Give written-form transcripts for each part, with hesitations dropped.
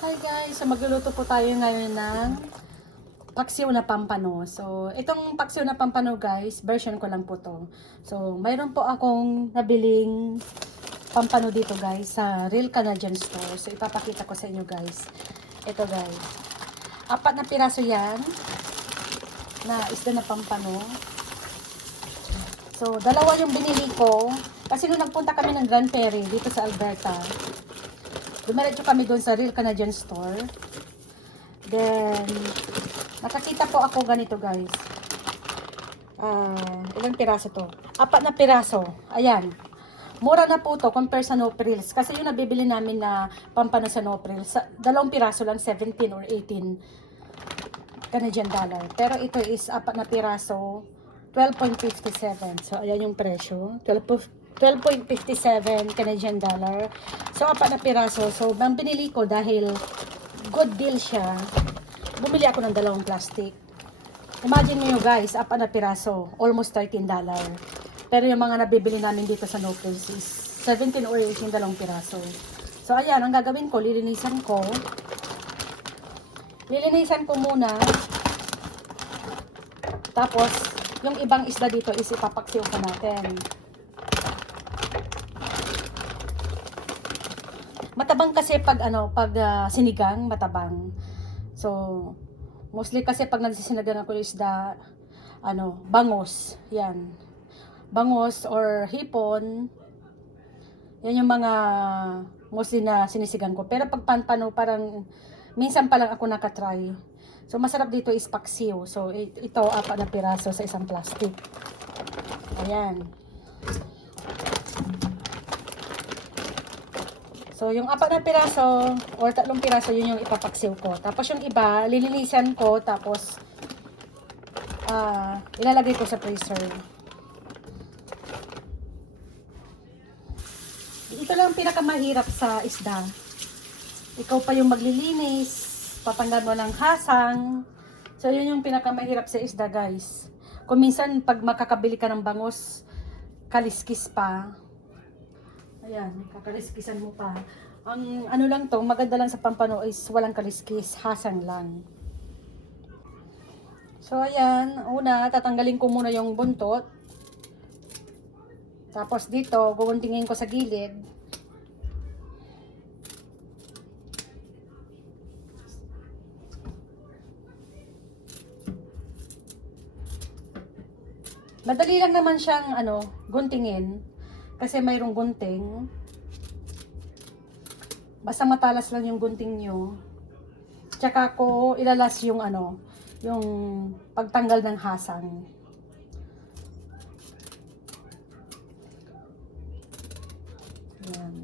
Hi guys! So magluluto po tayo ngayon ng paksiw na pampano. So itong paksiw na pampano guys, version ko lang po to. So mayroon po akong nabiling pampano dito guys sa Real Canadian Store. So ipapakita ko sa inyo guys. Ito guys. 4 na piraso yan na isda na pampano. So dalawa yung binili ko. Kasi nung nagpunta kami ng Grand Prairie dito sa Alberta, dumiretso kami doon sa Real Canadian Store. Then, nakakita po ako ganito guys. Ilang piraso to? 4 na piraso. Ayan. Mura na po to compare sa No Frills. Kasi yung nabibili namin na pampano sa No Frills, 2 piraso lang 17 or 18 Canadian dollar. Pero ito is 4 na piraso, 12.57. So, ayan yung presyo. 12.57 Canadian dollar. So, 4 na piraso. So, ang binili ko dahil good deal siya, bumili ako ng 2 plastic. Imagine nyo guys, 4 na piraso, almost $13. Pero yung mga nabibili namin dito sa No Frills is 17 or 18 piraso. So, ayan, ang gagawin ko, lilinisan ko. Lilinisan ko muna. Tapos, yung ibang isda dito is ipapaksiw ko natin. Matabang kasi pag sinigang, matabang. So, mostly kasi pag nagsisinigang ako yung isda, bangos. Yan. Bangos or hipon. Yan yung mga mostly na sinisigang ko. Pero pag pampano, parang minsan pa lang ako nakatry. So, masarap dito is paksiw. So, ito, 4 na piraso sa isang plastic. Ayan. So, yung 4 na piraso or 3 piraso, yun yung ipapaksiw ko. Tapos yung iba, lilinisan ko. Tapos, ilalagay ko sa freezer. Ito lang pinakamahirap sa isda. Ikaw pa yung maglilinis, patanggal mo ng hasang. So, yun yung pinakamahirap sa isda, guys. Kung minsan, pag makakabili ka ng bangos, kaliskis pa. Ayan, kakaliskisan mo pa. Ang ano lang to, maganda lang sa pampano is walang kaliskis, hasang lang. So, ayan, una, tatanggalin ko muna yung buntot. Tapos dito, guguntingin ko sa gilid. Madali lang naman siyang guntingin kasi mayroong gunting. Basta matalas lang yung gunting nyo. Tsaka ko ilalas yung yung pagtanggal ng hasang. Ayan.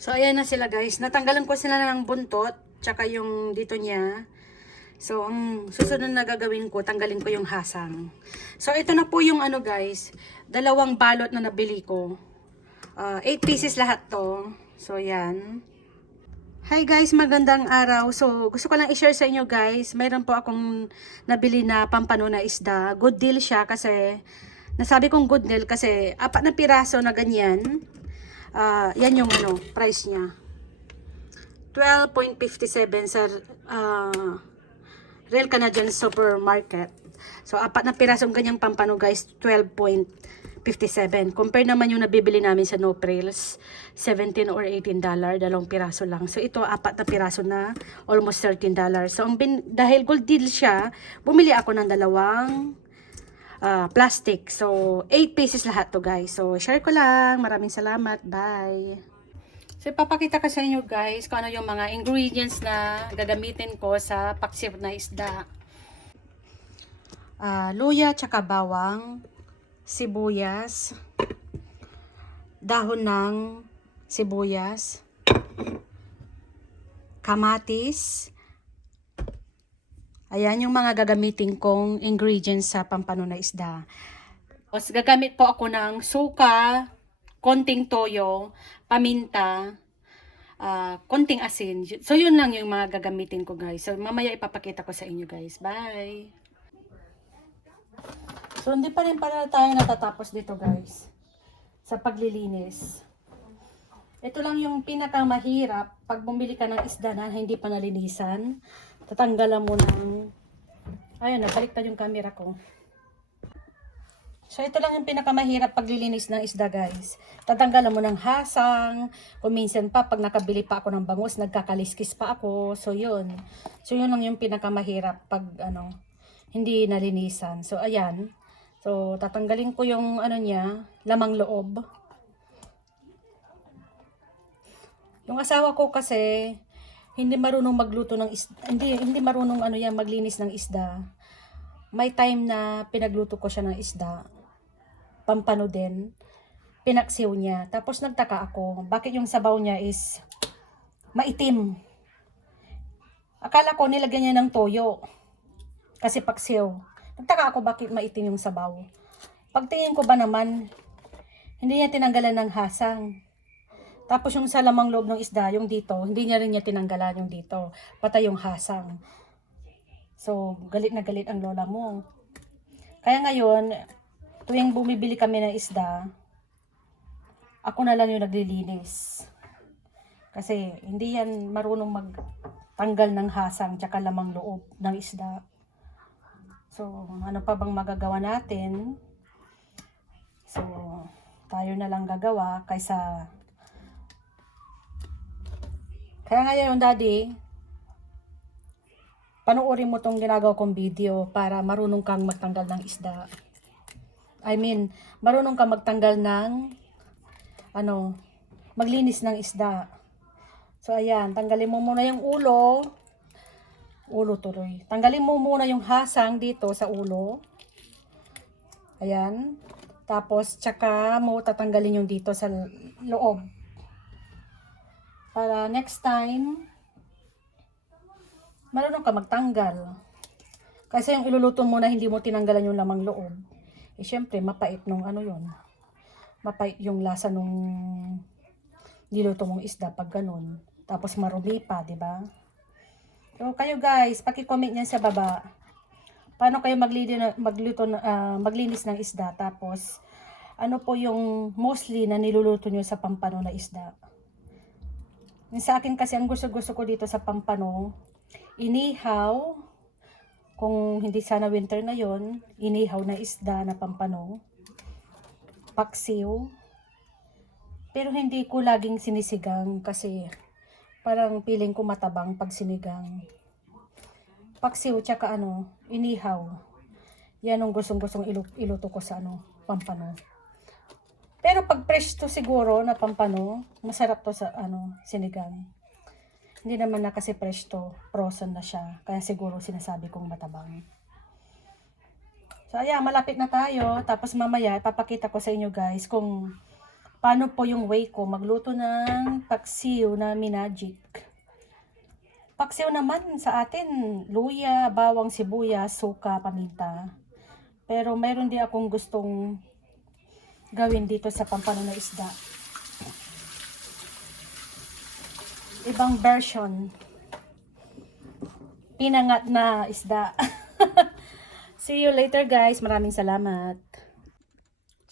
So ayan na sila guys. Natanggalan ko sila ng buntot, tsaka yung dito niya. So, ang susunod na gagawin ko, tanggalin ko yung hasang. So, ito na po yung guys, 2 balot na nabili ko. 8 pieces lahat to. So, yan. Hi guys, magandang araw. So, gusto ko lang i-share sa inyo guys. Mayroon po akong nabili na pampano na isda. Good deal siya kasi, nasabi kong good deal kasi 4 na piraso na ganyan. Yan yung price niya. 12.57 sa Real Canadian Supermarket. So, 4 na pirasong ganyang pampano guys, 12.57. Compare naman yung nabibili namin sa No Frills, 17 or 18 dollar, 2 piraso lang. So, ito 4 na piraso na, almost 13 dollar. So, dahil gold deal siya, bumili ako ng 2 plastic. So, 8 pieces lahat to guys. So, share ko lang. Maraming salamat. Bye! So, ipapakita ko sa inyo guys kung ano yung mga ingredients na gagamitin ko sa paksiw na isda. Luya, tsaka bawang, sibuyas, dahon ng sibuyas, kamatis. Ayan yung mga gagamitin kong ingredients sa pampano na isda. Tapos, gagamit po ako ng suka, konting toyo, paminta, konting asin. So, yun lang yung mga gagamitin ko, guys. So, mamaya ipapakita ko sa inyo, guys. Bye! So, hindi pa rin pala tayo natatapos dito, guys. Sa paglilinis. Ito lang yung pinakamahirap pag bumili ka ng isda na hindi pa nalinisan. Tatanggalan mo ng... Ayun, nabaliktad yung camera ko. So, ito lang yung pinakamahirap paglilinis ng isda, guys. Tatanggalan mo ng hasang. Kung minsan pa, pag nakabili pa ako ng bangus, nagkakaliskis pa ako. So, yun. So, yun lang yung pinakamahirap pag, hindi nalinisan. So, ayan. So, tatanggalin ko yung, niya, lamang loob. Yung asawa ko kasi, hindi marunong magluto ng isda. Hindi marunong, maglinis ng isda. May time na pinagluto ko siya ng isda. Pampano din, pinaksiw niya. Tapos nagtaka ako, bakit yung sabaw niya is maitim? Akala ko nilagyan niya ng toyo, kasi paksiw. Nagtaka ako bakit maitim yung sabaw. Pagtingin ko ba naman, hindi niya tinanggalan ng hasang. Tapos yung sa lamang loob ng isda, yung dito, hindi niya rin niya tinanggalan yung dito. Patay yung hasang. So, galit na galit ang lola mo. Kaya ngayon, tuwing bumibili kami ng isda, ako na lang yung naglilinis. Kasi hindi yan marunong magtanggal ng hasang tsaka lamang loob ng isda. So, ano pa bang magagawa natin? So, tayo na lang gagawa kaysa... Kaya ngayon, Daddy, panoorin mo tong ginagawa kong video para marunong kang magtanggal ng isda. Marunong kang magtanggal ng, maglinis ng isda. So, ayan, tanggalin mo muna yung ulo. Ulo tuloy. Tanggalin mo muna yung hasang dito sa ulo. Ayan. Tapos, tsaka mo tatanggalin yung dito sa loob. Para next time, marunong ka magtanggal. Kasi yung iluluto mo na hindi mo tinanggalan yung lamang loob, syempre, mapait nung yun. Mapait yung lasa nung niluto mong isda pag ganun. Tapos marumi pa, di ba? So, kayo guys, paki-comment niyan sa baba. Paano kayo maglinis ng isda? Tapos, ano po yung mostly na niluluto nyo sa pampano na isda? Sa akin kasi, ang gusto-gusto ko dito sa pampano, inihaw, kung hindi sana winter na yon, inihaw na isda na pampano, paksiw, pero hindi ko laging sinisigang kasi parang feeling ko matabang pag sinigang. Paksiw tsaka inihaw, yan ang gustong-gustong iluto ko sa pampano. Pero pag fresh to siguro na pampano, masarap to sa sinigang. Hindi naman na kasi fresh to, frozen na siya. Kaya siguro sinasabi kong matabang. So ayan, malapit na tayo. Tapos mamaya, ipapakita ko sa inyo guys kung paano po yung way ko magluto ng paksiw na minagic. Paksiw naman sa atin, luya, bawang, sibuyas, suka, paminta. Pero mayroon din akong gustong gawin dito sa pampano na isda. Ibang version. Pinangat na isda. See you later guys. Maraming salamat.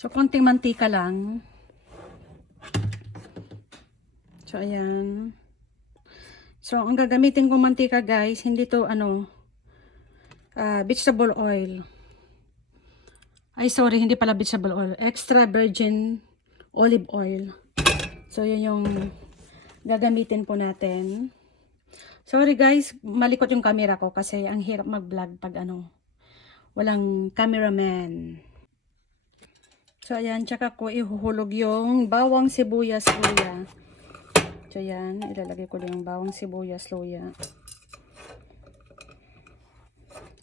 So, konting mantika lang. So, ayan. So, ang gagamitin kong mantika guys, hindi to vegetable oil. Ay, sorry, hindi pala vegetable oil. Extra virgin olive oil. So, yun yung gagamitin po natin. Sorry guys, malikot yung camera ko kasi ang hirap mag-vlog pag walang cameraman. So, ayan, tsaka ko ihuhulog yung bawang, sibuyas, luya. So, ayan, ilalagay ko lang yung bawang, sibuyas, luya.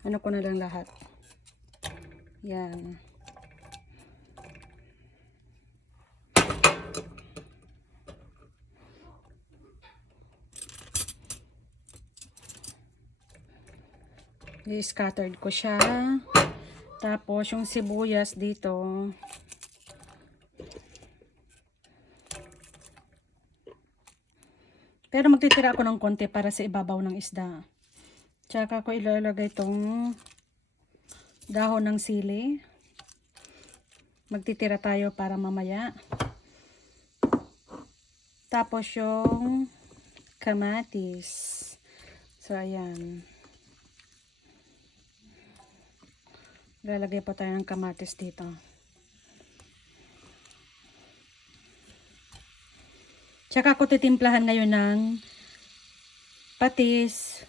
Ano ko na lang lahat. Yan. I-scattered ko siya. Tapos, yung sibuyas dito. Pero magtitira ako ng konti para sa ibabaw ng isda. Tsaka ko ilalagay itong dahon ng sili. Magtitira tayo para mamaya. Tapos yung kamatis. So, ayan. Lalagay po tayo ng kamatis dito. Tsaka ako titimplahan ngayon ng patis,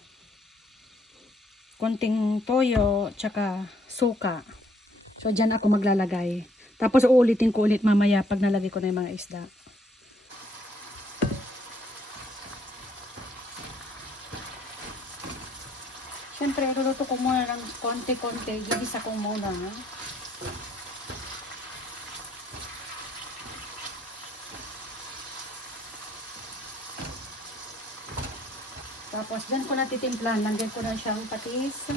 konting toyo, tsaka suka. So, dyan ako maglalagay. Tapos, uulitin ko ulit mamaya pag nalagay ko na yung mga isda. Siyempre, luluto ko muna ng konti-konti. Gigisa ko muna. Tapos, dyan ko na titimplahan. Lagyan ko na siyang patis.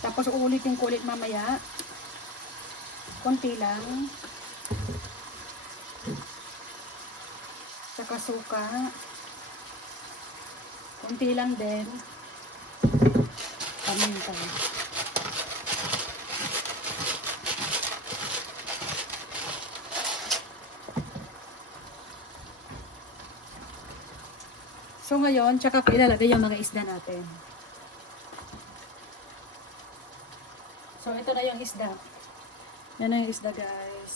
Tapos, uulitin ko ulit mamaya. Konti lang. Saka suka. Konti lang din. Paminta. So ngayon, tsaka ko ilalagay yung mga isda natin. So ito na yung isda. Yan na yung isda, guys.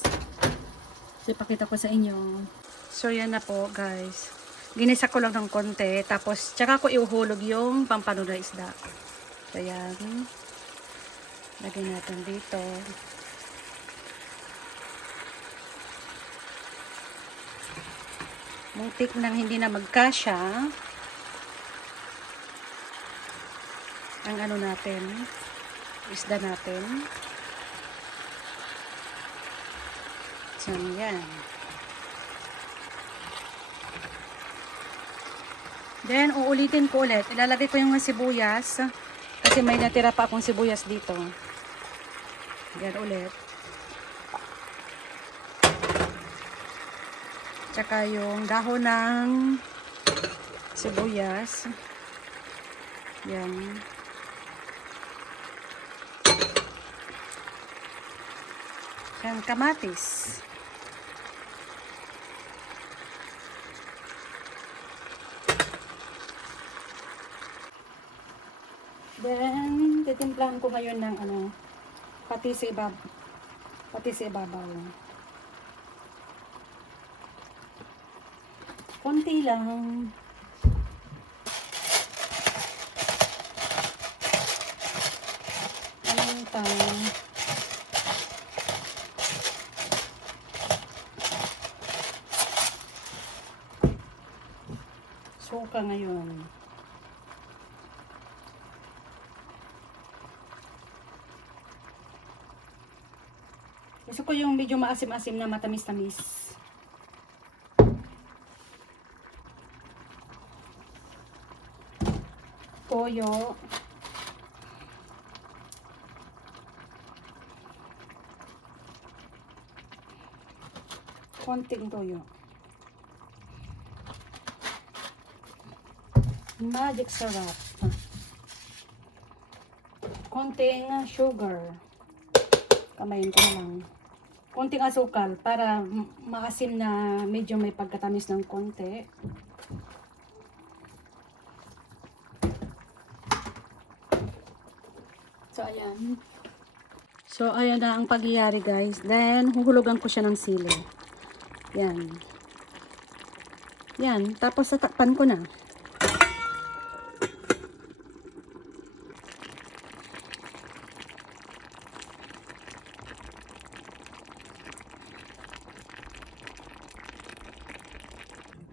So ipakita ko sa inyo. So yan na po, guys. Ginisa ko lang ng konti. Tapos tsaka ko iuhulog yung pampano na isda. So yan. Lagay natin dito. Muntik nang hindi na magkasya ang ano natin, isda natin. So, yan. Then, uulitin ko ulit. Ilalagay ko yung sibuyas kasi may natira pa akong sibuyas dito. Yan ulit. Tsaka yung dahon ng sibuyas. Yan. Yan, kamatis. Then, titimplahan ko ngayon ng patis sa ibabaw. Konti lang. Paminta. Suka ngayon. Gusto ko yung medyo maasim-asim na matamis-tamis. Toyo. Konting toyo. Magic syrup. Konting sugar. Kamayin ko na lang. Konting asukal para maasim na medyo may pagkatamis ng konti. So, ayan. So, ayan na ang pagyayari, guys. Then, huhulugan ko siya ng sili. Yan. Yan. Tapos, tatakpan ko na.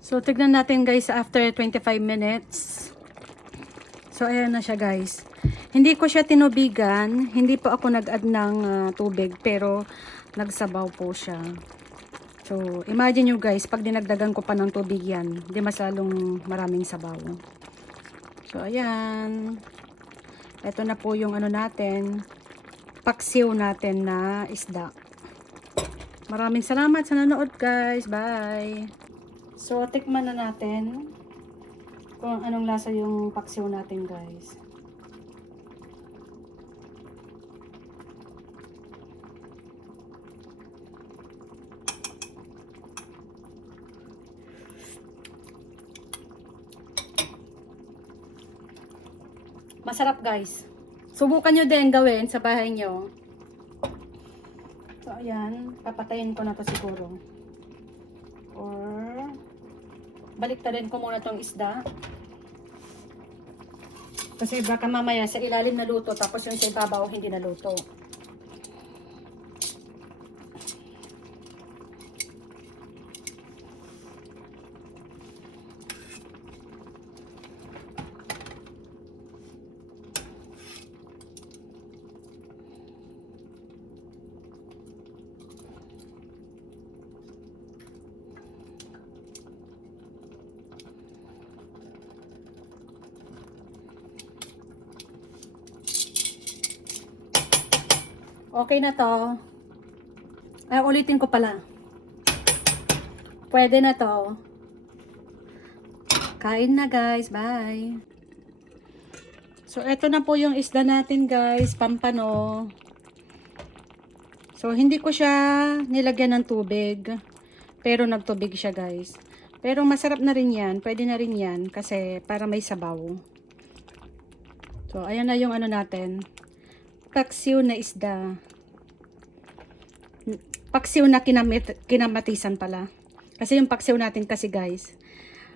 So, tignan natin, guys, after 25 minutes. So, ayan na siya, guys. Hindi ko siya tinubigan. Hindi po ako nag-add ng tubig. Pero, nagsabaw po siya. So, imagine nyo, guys, pag dinagdagan ko pa ng tubig yan, di mas lalong maraming sabaw. So, ayan. Ito na po yung natin. Paksiw natin na isda. Maraming salamat sa nanood, guys. Bye! So, tikman na natin kung anong lasa yung paksiw natin, guys. Masarap guys. Subukan nyo din gawin sa bahay nyo. So ayan, papatayin ko na to siguro. Or baliktarin ko muna tong isda. Kasi baka mamaya sa ilalim na luto tapos yung sa ibabaw hindi na luto. Okay na to. Ay, ulitin ko pala. Pwede na to. Kain na guys. Bye. So, eto na po yung isda natin guys. Pampano. So, hindi ko siya nilagyan ng tubig. Pero nagtubig siya guys. Pero masarap na rin yan. Pwede na rin yan. Kasi para may sabaw. So, ayan na yung ano natin. Paksiw na isda. Paksiw na kinamatisan pala. Kasi yung paksiw natin kasi guys,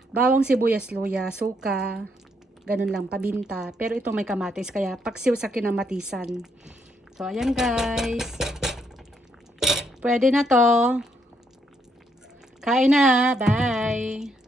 bawang sibuyas, luya, suka, ganun lang, pabinta. Pero ito may kamatis, kaya paksiw sa kinamatisan. So, ayan guys. Pwede na to. Kain na. Bye.